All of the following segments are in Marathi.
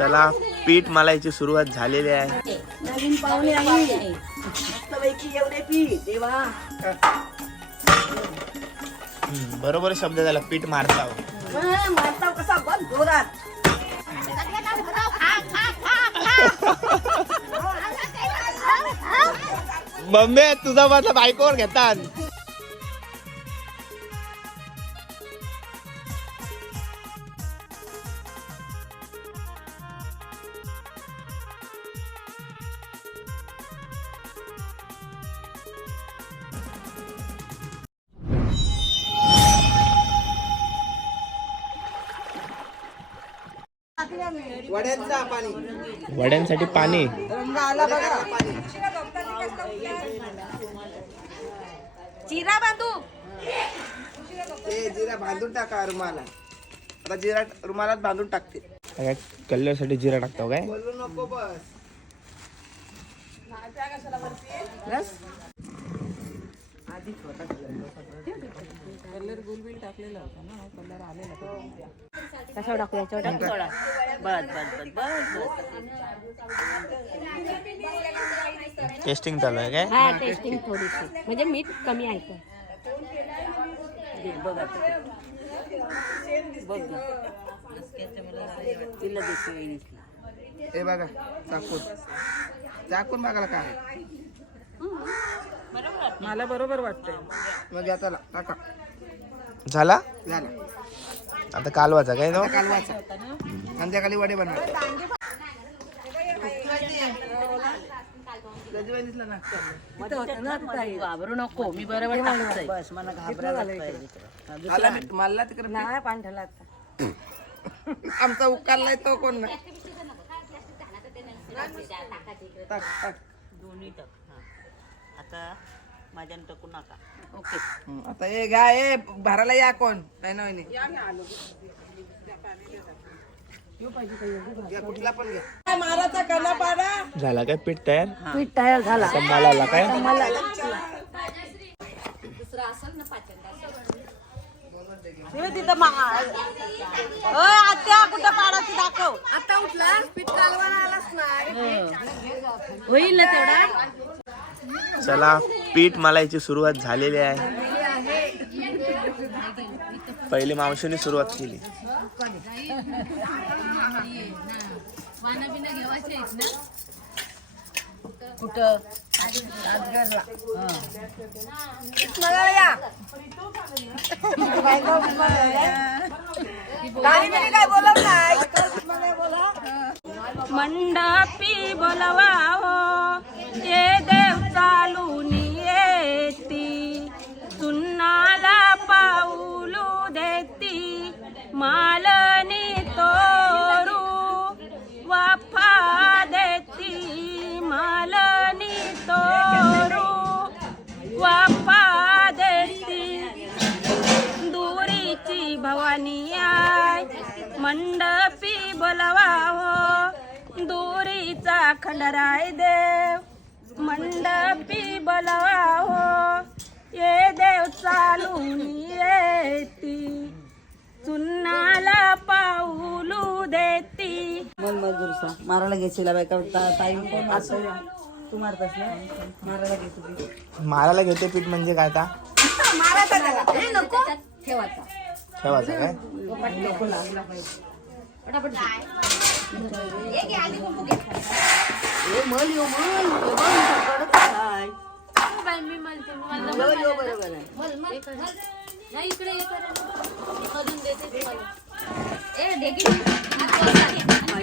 चला पीठ मलायची सुरुवात झालेली आहे. नवीन पाहुणे आहे. मस्तपैकी एवढे पीठ देवा. हम्म, बरोबर शब्द झाला पीठ मारता हं, मारता कसा? बघ जोरात. मम्मी तुझा मतलब बायकोवर घेतात वड्यांसाठी पाणी. रंग आला बघा पाणी चिरा बांधू. ते जिरा बांधून टाका रुमाला आता जिरा रुमालात बांधून टाकते. काय कलरसाठी जिरा टाकतो काय? बोलू नको बस. कशावर टाकू याच्यावर टाकू? थोडा बस बस बस बस. टेस्टिंग चालू आहे काय? हा टेस्टिंग थोडीशी. म्हणजे मीठ कमी आहे का बघ आता. बघ. ना. तिला. हे बघा चाकून. चाकून बघायला काय? मला बरोबर वाटतंय. मग चला टाका. झाला? झाला. आता कालवाचा काय तो? आता कालवाचा संध्याकाळी वडे बनवा घाबरू नको मी बरोबर बस मला घाबरायला तिकडे नाही पांढरला आमचा उकारलाय तो कोण नाही. टाक टाक दोन्ही टाक. आता माझ्यानं टाकू नका. ओके. हं, आता हे घ्या हे भरायला या कोण? नाही ना वहिनी घ्या, कुठला पण घ्या. माराचा कला पाडा? झाला काय पीठ तयार? पीठ तयार झाला. आता मलाला काय? तिथं मा ओय, आत्या कुठं पाडाची दाखव. आता उठला. पीठ कालवाना आलाच नाही. होईल ना तेवढा? चला पीठ मलायची सुरुवात झालेली आहे. पहिले मावशीने सुरुवात केली. कुठं? काय बोलत मंडपी मंडपी बोलवावो. ये देव चालून येती. सुन्नाला पाऊलू देती. माल दुरीचा खंडराय देव मंडपी बोलवावो ये देव चालून येती चुन्नाला पाऊलू देती. मन मजूरसा मारायला घ्यायची बायका टाइम कोण तू मारतास ना? मारायला घेतो ती मारायला घेते पीठ म्हणजे काय आता? ठेवायचा ठेवायचं काय? ए मल यो मल यो मल कडक यो बरोबर आहे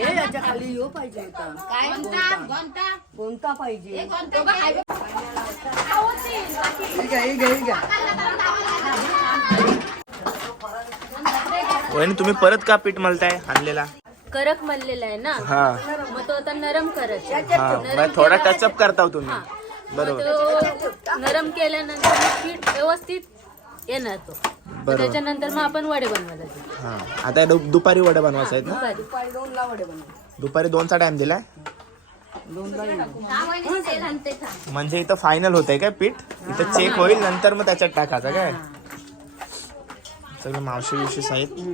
याच्या खाली यो पाहिजे होता कोणता पाहिजे वहिनी तुम्ही परत का पीठ मलताय? आणलेला. करक मल्लेला आहे ना? हा. मग तो आता नरम करत हा थोडा टचअप करता हो तुम्ही. बरोबर. तो नरम केल्यानंतर मग पीठ व्यवस्थित येणार तो. मग बरोबर. त्याच्यानंतर मग आपण वडे बनवायला हा. आता दु- दुपारी वडे बनवायचे आहेत ना? दुपारी. दुपारी दोनचा टाइम दिलाय? म्हणजे इथं फायनल होतंय काय पीठ? इथं चेक होईल नंतर मग त्याच्यात टाकायचं काय? सगळं मावशी विवशी साहित्य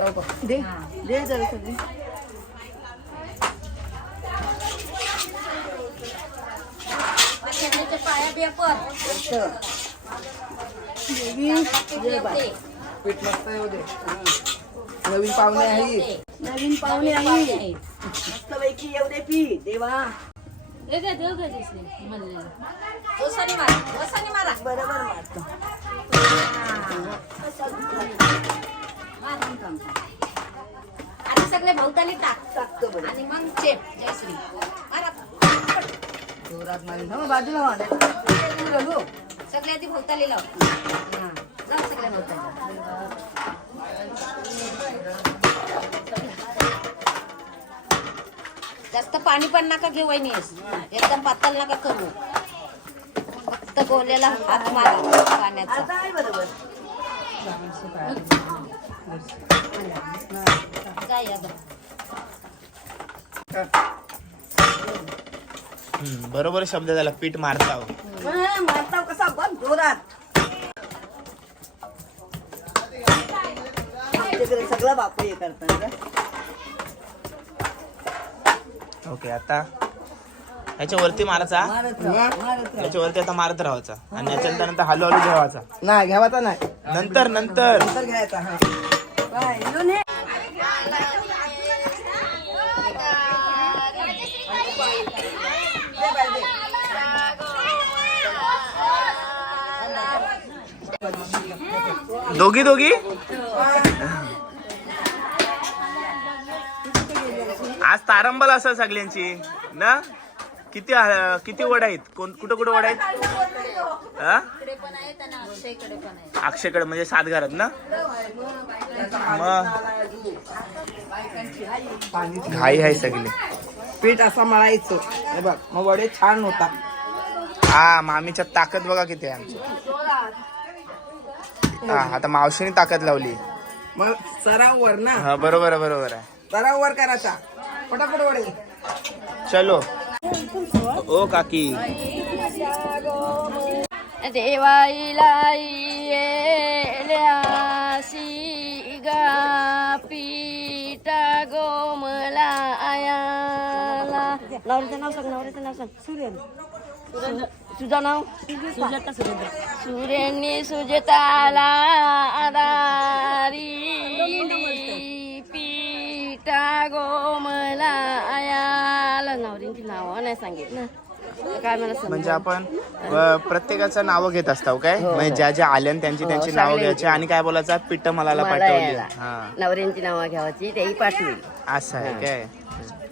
दे. दे जरा सगळी. पाया पेपर पीठ मस्त येऊ दे. नवीन पाहुणे आहे नवीन पाहुणे आहे मस्तपैकी येऊ दे पी. देवा. बरोबर मारतो आणि सगळे भोवताली टाक. टाकतो आणि मग चेप. जयश्री मारा. जोरात मारी हो बाजूला रघु सगळे आधी भोवताली लाव. हा. सगळ्या भोवताली. जास्त पाणी पण नका घेऊ वहिनीस एकदम पातळ नका करू. फक्त गोल्याला हात मारा पाण्याचा. हम्म, बरोबर शब्द झाला पीठ मारता हो. हा, मारता कसा बघ जोरात आमच्याकडे सगळं बापू हे करतात. ओके आता ह्याच्यावरती मारायचा मारत राहा, मारत राहा. याच्यावरती आता मारत राहायचा आणि याच्यानंतर नंतर हलू ठेवायचा नाही घ्यावाचा नाही नंतर नंतर नंतर घ्यायचा हा हे. दोघी दोघी? आज तारंबल असं सगळ्यांची ना? किती किती वड आहेत? कोण कुठं कुठं वड आहेत? हा? इकडे पण आहेत आणि अक्षयकडे पण आहेत अक्षयकडे म्हणजे सात घरात ना? मग? घाई आहे सगळी. पीठ असं मळायचं. हे बघ मग वडे छान होतात. हा मामीच्या ताकद बघा किती आहे आमची. हा आता मावशीने ताकद लावली. मग सराव वर ना? हा बरोबर आहे बरोबर आहे. सराव वर करायचा पटापट वडे. चलो. ओ काकी देवाईला येल्यासी गा पीटा गोमला आयाला नवऱ्याचं नाव सांग नवऱ्याचं नाव सांग सूर्यन तुझं नाव सुजाता सुरेंद्र सूर्यनी सुजताला आदारी पीटा गोमला आया नावं नाही सांगितलं. काय मला समजलं. म्हणजे आपण अ, प्रत्येकाचं नावं घेत असतो काय? म्हणजे ज्या ज्या आल्या न त्यांची त्यांची नावं घ्यायची आणि काय बोलायचं? पिट्ट मला मला पाठवली. यायला. हा. नवऱ्यांची नावं घ्यावायची तेही पाठवली असं आहे काय?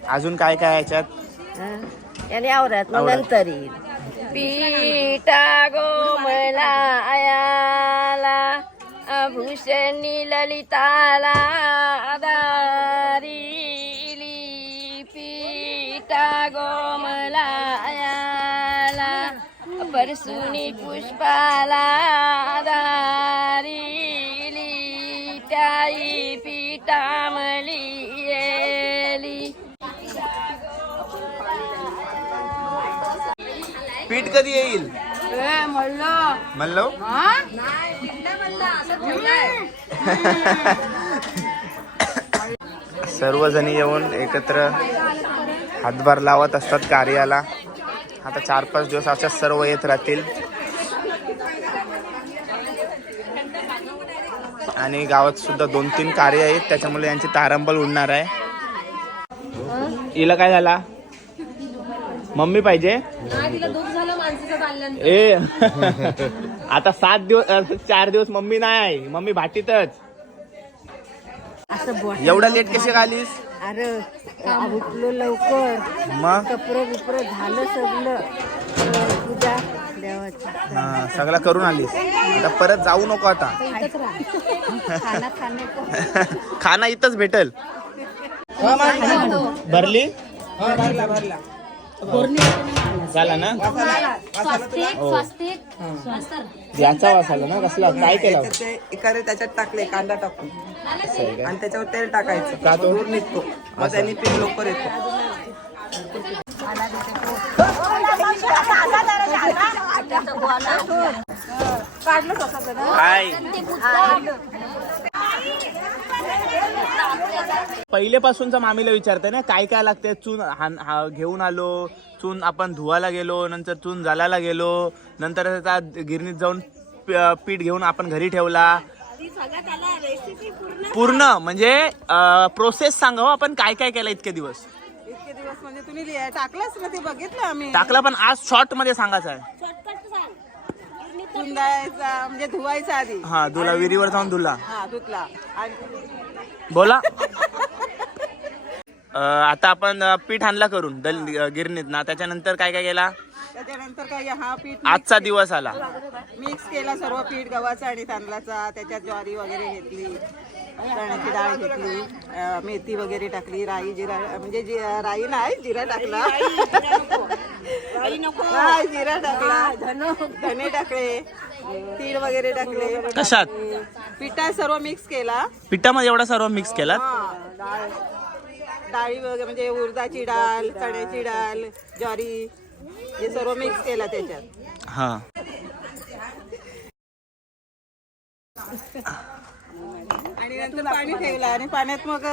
अजून काय काय याच्यात? हं? याने आवरात मग. नंतर येईल. पीटा गोमला आयाला भूषणी ललिताला आदारिली पीटा गोमला आयाला परसुनी पुष्पाला आदारिली त्याई पीठामली येली. पीठ कधी येईल? म्हणलो सर्वजणी येऊन एकत्र हातभार लावत असतात कार्याला. आता चार पाच दिवस अशा सर्व येत राहतील. आणि गावात सुद्धा दोन तीन कार्य आहेत. त्याच्यामुळे यांची तारंबल उडणार आहे. हिला काय झाला? मम्मी पाहिजे? ए. आता सात दिवस चार दिवस मम्मी नाही. आहे मम्मी भाटीतच. एवढा लेट कशी आलीस? अरे उठलो लवकर. मग? कपडे बिपडे झालं सगळं पूजा देवाची. हा, सगळं करून आलीस. आता परत जाऊ नको आता. खाना खाणे खाना इथंच भेटल. हा. भरली? हा, भरला भरला. झाला ना? हो. याचा वास आला ना? कसला? काय केला? त्याच्यात ते इकडे त्याच्यात टाकले कांदा टाकून? आणि त्याच्यावर तेल टाकायचं. का तो? निघतो. मग त्यांनी पीठ लवकर येतो. काय पहिलेपासूनचा मामीला विचारते ना काय काय लागते चून हा घेऊन आलो चून आपण धुवायला गेलो नंतर चून जालायला गेलो नंतर त्याचा गिरणीत जाऊन पीठ घेऊन आपण घरी ठेवला. पूर्ण म्हणजे प्रोसेस सांगा हो आपण काय काय केलं इतके दिवस? इतके दिवस म्हणजे तुम्ही लिहा- टाकलंच ना ते बघितलं आम्ही. टाकला पण आज शॉर्टमध्ये सांगायचं आहे. म्हणजे धुवायचा आधी. हा धुला विहिरीवर जाऊन धुला. हा धुतला. आणि बोला. आता आपण पीठ आणला करून दल गिरणीत. ना त्याच्यानंतर काय काय केला? त्याच्यानंतर काय हा पीठ आजचा दिवस आला. मिक्स केला सर्व पीठ गव्हाचा आणि तांदळाचा. त्याच्यात ज्वारी वगैरे घेतली. चण्याची डाळ घेतली मेथी वगैरे टाकली राई जिरा म्हणजे जि- राई नाही जिरा टाकला. जिरा टाकला. धने टाकले तीळ वगैरे टाकले. कशात? पिठात सर्व मिक्स केला. पिठामध्ये एवढा सर्व मिक्स केला? हा, डाळ. वगैरे म्हणजे उडदाची डाळ चण्याची डाळ ज्वारी हे सर्व मिक्स केला त्याच्यात. हा. आणि नंतर पाणी ठेवलं आणि पाण्यात मग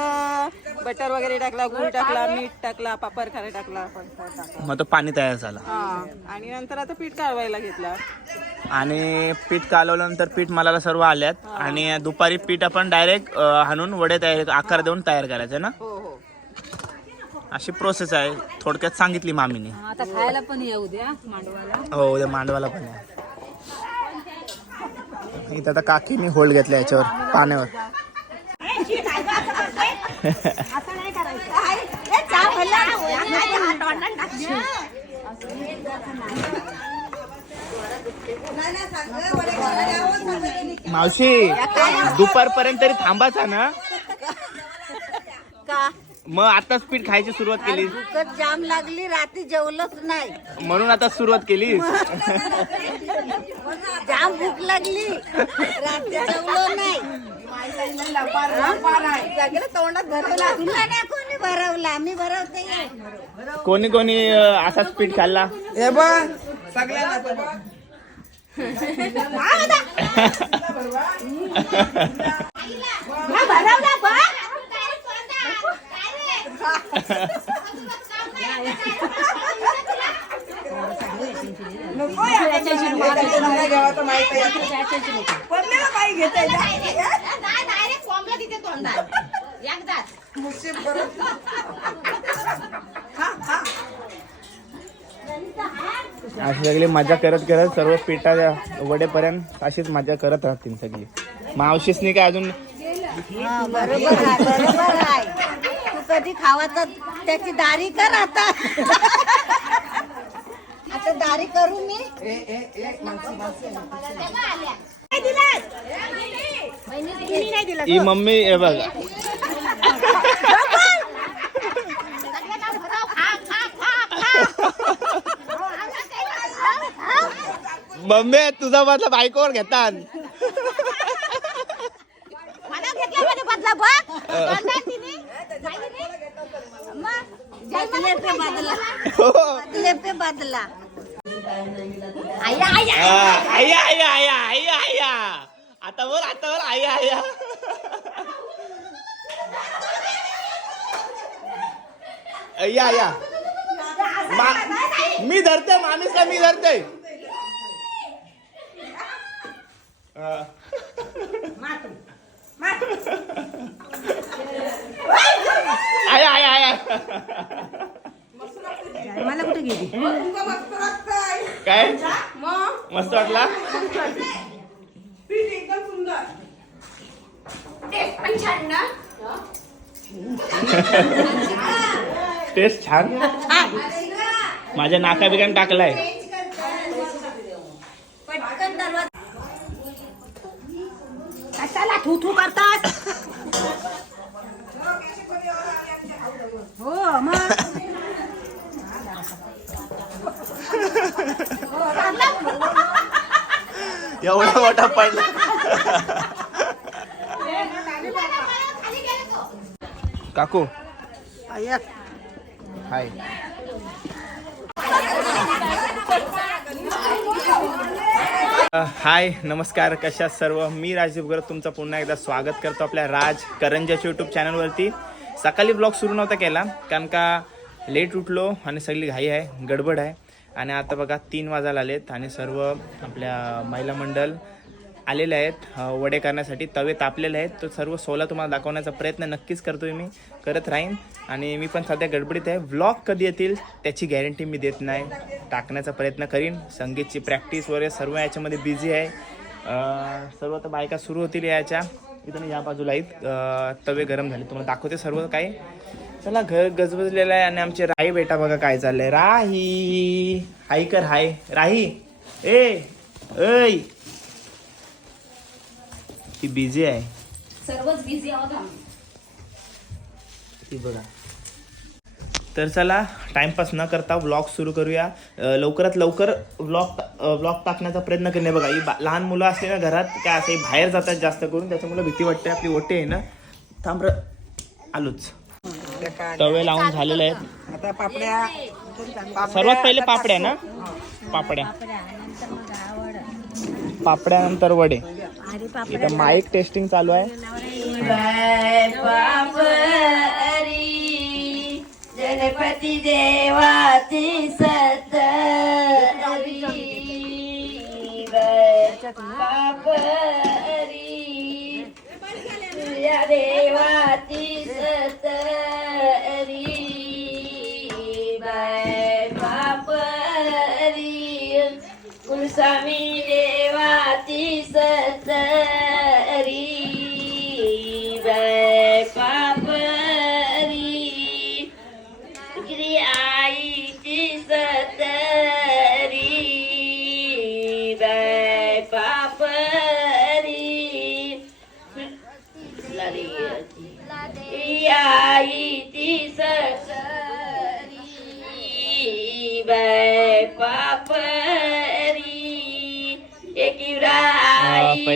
बटर वगैरे टाकला गुळ टाकला मीठ टाकला पापड खारे टाकला. मग तो पाणी तयार झाला. हा आणि नंतर आता पीठ काढवायला घेतला. आणि पीठ कालवल्यानंतर पीठ मला सर्व आल्यात. आणि दुपारी पीठ आपण डायरेक्ट हाणून वडे तयार आकार देऊन तयार करायचे ना? हो हो. अशी प्रोसेस आहे. थोडक्यात सांगितली मामीने. आता खायला पण येऊ द्या मांडवाला. हो उद्या मांडवाला पण आहे. इथं आता काकीने होल्ड घेतला याच्यावर पाण्यावर. मावशी दुपारपर्यंत तरी थांबाचा ना? का? मग आताच पीठ खायची सुरुवात केली. भूकच जाम लागली रात्री जेवलंच नाही. म्हणून आता सुरुवात केली. जाम भूक लागली रात्री जेवलो नाही. सगळं तोंडात भरवला. तुला नाही कोणी भरवला? आम्ही भरवते कोणी कोणी अं, असाच पीठ खाल्ला? हे बघ. सगळ्यांना तो बघ. अशी सगळी मजा करत करत सर्व पिठाच्या वडेपर्यंत अशीच मजा करत राहतील सगळी. मावशीसनी काय अजून बरोबर आहे बरोबर आहे. कधी खावा तर त्याची दारी कर आता. आता दारी करू मी. ही मम्मी हे बघ. मम्मी तुझा बदला बायकोवर घेतात मला घेतला बदला बघ बदला तिने. मग, बदले पे बदला. बदले पे बदला. आया आया. आया आया आया आया आया. आता वर आता वर आया आया. मा- मी धरते माणूसला मी धरते. हा. आया आया आया मला कुठे गेली? काय? मस्त वाटला? टेस्ट छान. माझ्या नाका बिकान टाकलाय. कशाला थू थू करतात हो मग. एवढा मोठा पडला. काकू. हाय. हाय नमस्कार कशा सर्व? मी राजीव गरत तुमचं पुन्हा एकदा स्वागत करतो आपल्या राज करंजाच्या यूट्यूब चॅनलवरती सकाळी ब्लॉग सुरू नव्हता केला कारण का लेट उठलो आणि सगळी घाई आहे गडबड आहे. आणि आता बघा तीन वाजायला आलेत आणि सर्व आपल्या महिला मंडळ आलेले आहेत वडे करण्यासाठी. तवे तापलेले आहेत. तो सर्व सोला तुम्हाला दाखवण्याचा प्रयत्न नक्कीच करतोय मी करत राहीन. आणि मी पण सध्या गडबडीत आहे. व्लॉग कधी येतील त्याची गॅरंटी मी देत नाही. टाकण्याचा प्रयत्न करीन. संगीतची प्रॅक्टिस वगैरे सर्व याच्यामध्ये बिझी आहे. सर्व तर बायका सुरू होतील याच्या. इथं या बाजूला आहेत. तवे गरम झाले. तुम्हाला दाखवते सर्व काही चला घर गजबजलेलं आहे आणि आमचे राही बेटा बघा काय चाललंय. राही हाय कर हाय. राही ए ऐ. ती बिझी आहे. सर्वच बिझी आहोत आम्ही. ती बघा. तर चला टाइमपास न करता व्लॉग सुरू करूया. लवकरात लवकर व्लॉग व्लॉग टाकण्याचा प्रयत्न करणे बघा. ही बा- लहान मुलं असले ना घरात काय असं बाहेर जातात जास्त करून. त्याच्यामुळे भीती वाटते आपली ओटे आहे ना. थांब र आलोच. तवे लावून झालेले आहेत. आता पापड्या सर्वात पहिले पापड्या ना? पापड्या. पापड्यानंतर वडे. इथं माईक टेस्टिंग चालू आहे. गणपती देवाची सतरी बापरी या देवाची बाय बापरी कुलस्वामी देवाची सतरी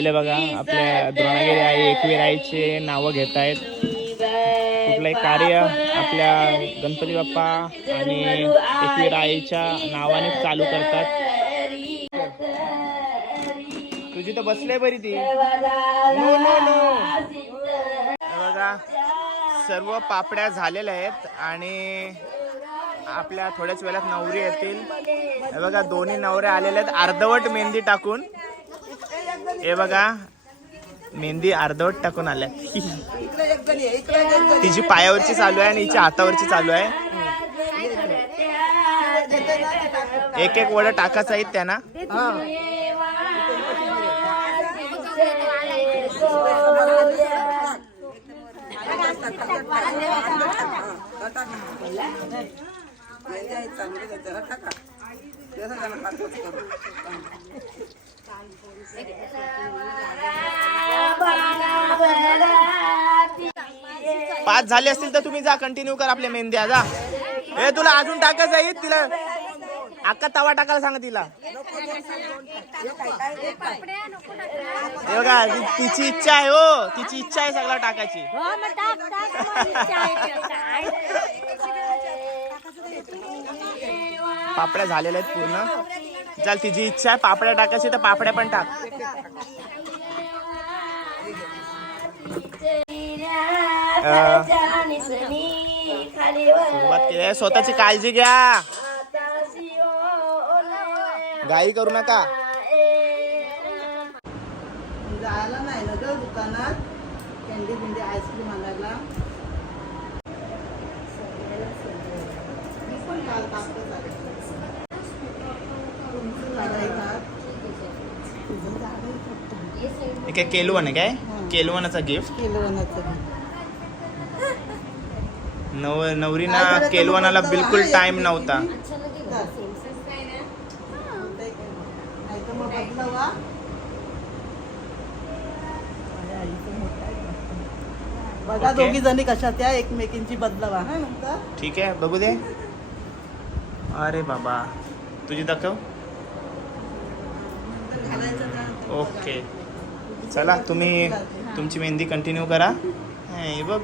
पहिले बघा आपल्या द्रोणागिरी आई एकवीर आईचे नावं घेत आहेत कुठलंही कार्य आपल्या गणपती बाप्पा आणि एकवीर आईच्या नावाने चालू करतात. तुझी तर बसले बरी ती. No no no. बघा सर्व पापड्या झालेल्या आहेत आणि आपल्या थोड्याच वेळात नवरी येतील. बघा दोन्ही नवरे आलेले आहेत. अर्धवट मेहंदी टाकून. हे बघा मेहंदी अर्धवट टाकून आल्या. तिची पायावरची चालू आहे आणि हिच्या हातावरची चालू आहे. एक एक वड टाकायचं आहेत त्यांना. पाच झाले असतील तर तुम्ही जा कंटिन्यू कर आपल्या मेहंद्या जा हे तुला अजून टाकायचं आहे? तिला अक्का तवा टाकायला सांगा तिला. हे बघा तिची इच्छा आहे हो. तिची इच्छा आहे सगळं टाकायची. पापड्या झालेल्या आहेत पूर्ण. चल तिची इच्छा आहे पापड्या टाकायची तर पापड्या पण टाक. सुरुवात स्वतःची काळजी घ्या. गाई करू नका. जायला नाही ना ग दुकानात? कॅन्डी बिंडी आईस्क्रीम आणायला मी पण काल तापत आले. तुमचं झाड आहे का? तुझं झाड आहे फक्त. हे काय केलवन आहे? काय केलवनाचा गिफ्ट किलोवनाचं. नव नवरीना केलवनाला बिलकुल टाइम नव्हता. आहे. बघा. दोघी जणी कशा त्या एकमेकींची बदलावा. हा नंतर? ठीक आहे बघू दे. अरे बाबा. तुझी दाखव. ओके. चला तुम्ही तुमची मेहंदी कंटिन्यू करा. हे बघ.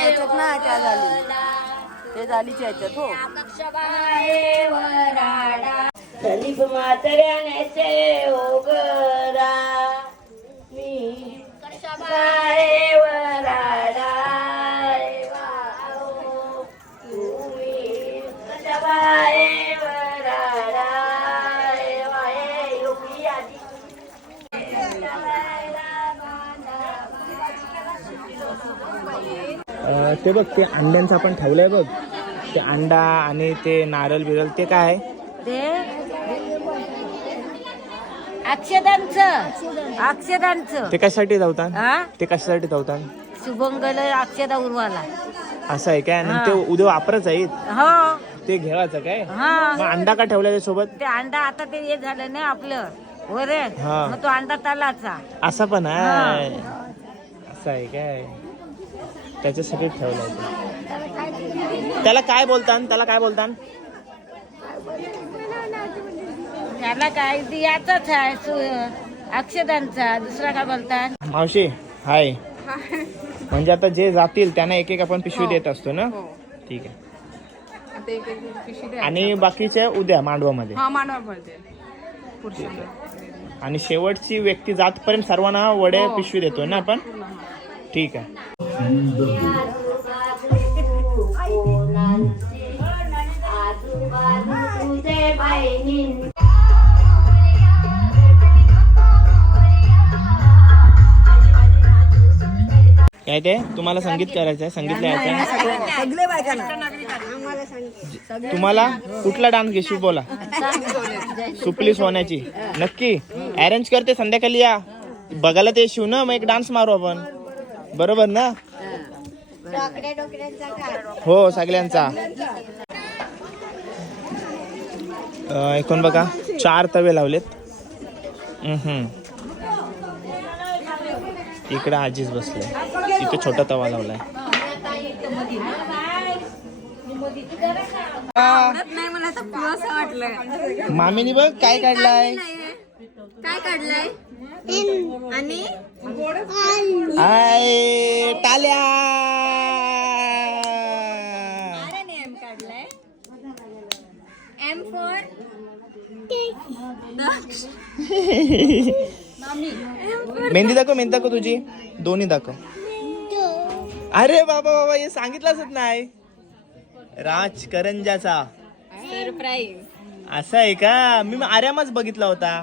याच्यात ना त्या झाली. ते झालीच्या याच्यात हो. दलिप म्हाताऱ्याने मी कशाबाळे वराडा रे वाहो. तुम्ही कशाबाळे ते बघ ते अंड्यांचं आपण ठेवलंय बघ. ते अंडा आणि ते नारळ बिरल ते काय आहे? ते अक्षदांचं. अक्षदांचं. ते कशासाठी धावतात? हा ते कशासाठी धावतात? शुभंगल अक्षदा उर्वाला. असं आहे काय? आणि ते उद्या वापरच आहेत? हो. ते घेवायचं काय? हा. मग अंडा का ठेवलाय त्यासोबत ते अंडा आता ते हे झालं ना आपलं. हा. मग तो अंडा तलाचा. असा पण आहे. असं आहे काय? त्याच्यासाठी ठेवलाय ते. त्याला काय बोलतात त्याला काय बोलतात त्याला काय? याचाच आहे अक्षदांचा. दुसरा काय बोलतात मावशी हाय. म्हणजे आता जे जातील त्यांना एक एक आपण पिशवी देत असतो ना? ठीक आहे. आणि बाकीचे उद्या मांडवामध्ये. हा भरते पुरुषांना. आणि शेवटची व्यक्ती जातपर्यंत सर्वांना वडे पिशवी देतो ना आपण? ठीक आहे. काय ते? तुम्हाला संगीत करायचं आहे संगीत. लिहायचं तुम्हाला कुठला डान्स घेशील? बोला. सुपली सोन्याची. नक्की. अरेंज करते संध्याकाळी या. बघायला ते शिव ना मग एक डान्स मारू आपण. बरोबर ना? हो सगळ्यांचा. ऐकून बघा चार तवे लावलेत. इकडे आजीच बसले. इथे छोटा तवा लावलाय. मामीनी बघ काय काढलाय? काय काढलंय? आणि? आय टाल्या एम काढलाय एम फॉर मेहंदी दाखव मेहंदी दाखव तुझी. दोन्ही दाखव. अरे बाबा बाबा हे सांगितलंच नाही. राजकरंजाचा सरप्राईज असं आहे का? मी आर्यामच बघितला होता.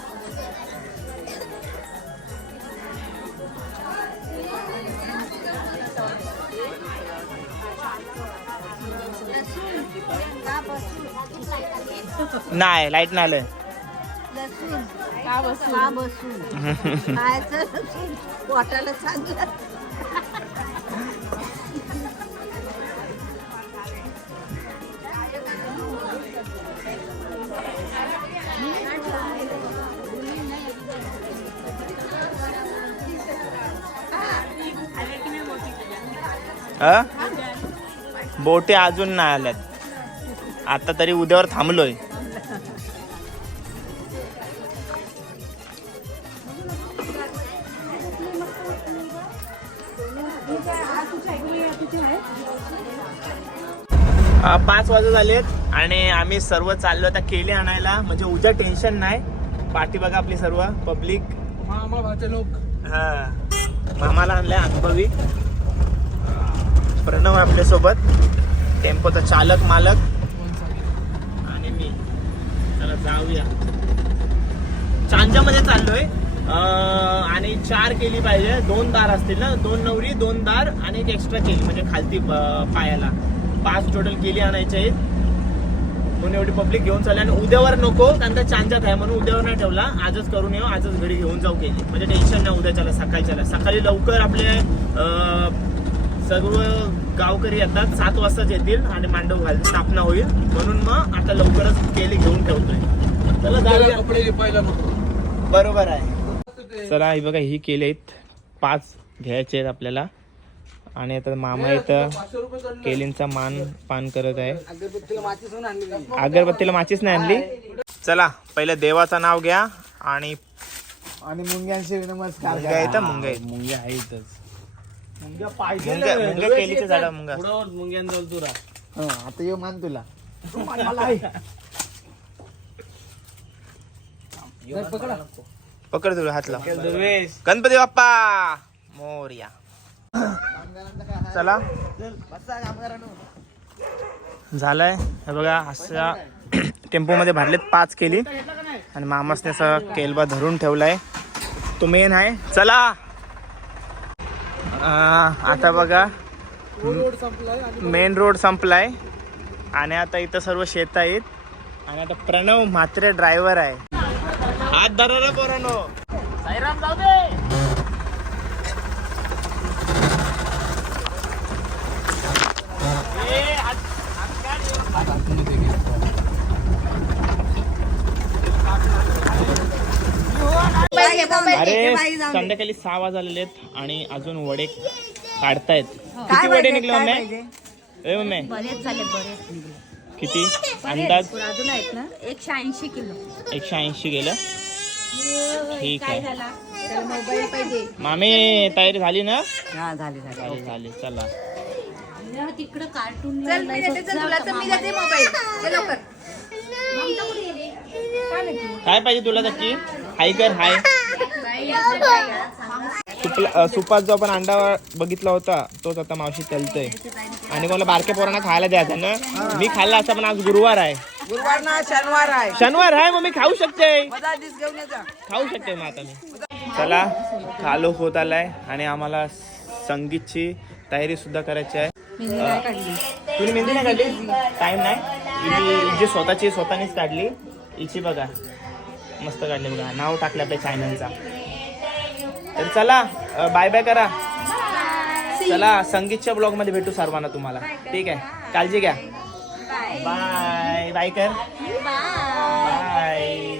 नाही लाइट नाही आलं का बसून का बसून खायचं बोटे अजून नाही आल्यात. आता तरी उद्यावर थांबलोय. पाच वाजत झालेत आणि आम्ही सर्व चाललो आता केले आणायला. म्हणजे उद्या टेन्शन नाही. पाठी बघा आपली सर्व पब्लिक हा. मामाला आणलाय अनुभवी प्रणव आहे आपल्यासोबत. टेम्पोचा चालक मालक. जाऊया. चांजामध्ये चाललोय. आणि चार केली पाहिजे. दोन दार असतील ना? दोन नवरी दोन दार आणि एक एक्स्ट्रा केली म्हणजे खालती पायाला. पाच टोटल केली आणायचे आहेत. म्हणून एवढी पब्लिक घेऊन चालली. आणि उद्यावर नको कारण तर चांजात आहे म्हणून उद्यावर नाही ठेवला. आजच करून येऊ आजच घडी घेऊन जाऊ केली. म्हणजे टेन्शन नाही उद्याच्याला सकाळच्याला. सकाळी लवकर आपले अं, सर्व गावकरी येतात सात वाजताच येतील आणि मांडव घाल स्थापना होईल. म्हणून मग आता लवकरच केली घेऊन ठेवतोय. चला जाऊया. बरोबर आहे. चला ही बघा ही केली आहेत पाच घ्यायचे आहेत आपल्याला. आणि आता मामा इथं केलींचा मान पान करत आहे. अगरबत्तीला माचीच नाही आणली चला पहिले देवाचं नाव घ्या आणि आणि मुंग्यांशी नमस्कार मुंग्या इथं मुंग्या आहेत. मुंग्या आहे इथंच मुंग्या पाहिजे मुंग्या मुंग्या केलीचे झाड मुंग्या पुढं मुंग्यांजवळ तू राहा हं, आता येऊ मान तुला. पकड. तुला हातला. गणपती बाप्पा! मोर्या. चला. झालंय. हे बघा अशा टेम्पोमध्ये भरलेत पाच केली. आणि मामासने असं केलबा धरून ठेवलाय. तो मेन आहे चला. आता बघा. मेन रोड संपलाय. आणि आता इथं सर्व शेत आहेत. आणि आता प्रणव म्हात्रे ड्रायव्हर आहे. हात धरा पोरांनो. साईराम जाऊ दे ए, हात- हात काढ. अरे संध्याकाळी सहा वाजलेले आहेत आणि अजून वडे काढतायत. किती वडे निघले मम्मी? ए मम्मी. बरेच झाले बरेच निघले. किती? अंदाज? अजून आहेत ना? एकशे ऐंशी किलो. एकशे ऐंशी गेलं? ठीक काय आहे. झाला? त्याला मोबाईल पाहिजे. मामी तयारी झाली ना? हा झाली झाली. चला. तिकडं कार्टून चल मी देते चल तुला चल मी देते मोबाईल. चल लवकर. काय पाहिजे तुला नक्की हाय कर हाय. सुपला सुपात जो आपण अंडा बघितला होता तोच आता मावशी तलतोय. आणि मला बारक्या पोरांना खायला द्यायचा ना. मी खाल्ला असता पण आज गुरुवार आहे. गुरुवार ना शनिवार आहे. शनिवार आहे मग मी खाऊ शकते. खाऊ शकते मग आता मी. चला खालो होत आलाय आणि आम्हाला संगीतची तयारी सुद्धा करायची आहे. तुम्ही मेहंदी नाही काढली? टाइम नाही. जी स्वतःची स्वतःनीच काढली. हिची बघा. मस्त काढली बघा. नाव टाकलं आपल्या चॅनलचा तर चला बाय बाय करा. चला संगीतच्या ब्लॉगमध्ये भेटू सर्वांना तुम्हाला. ठीक आहे? काळजी घ्या. बाय बाय कर. बाय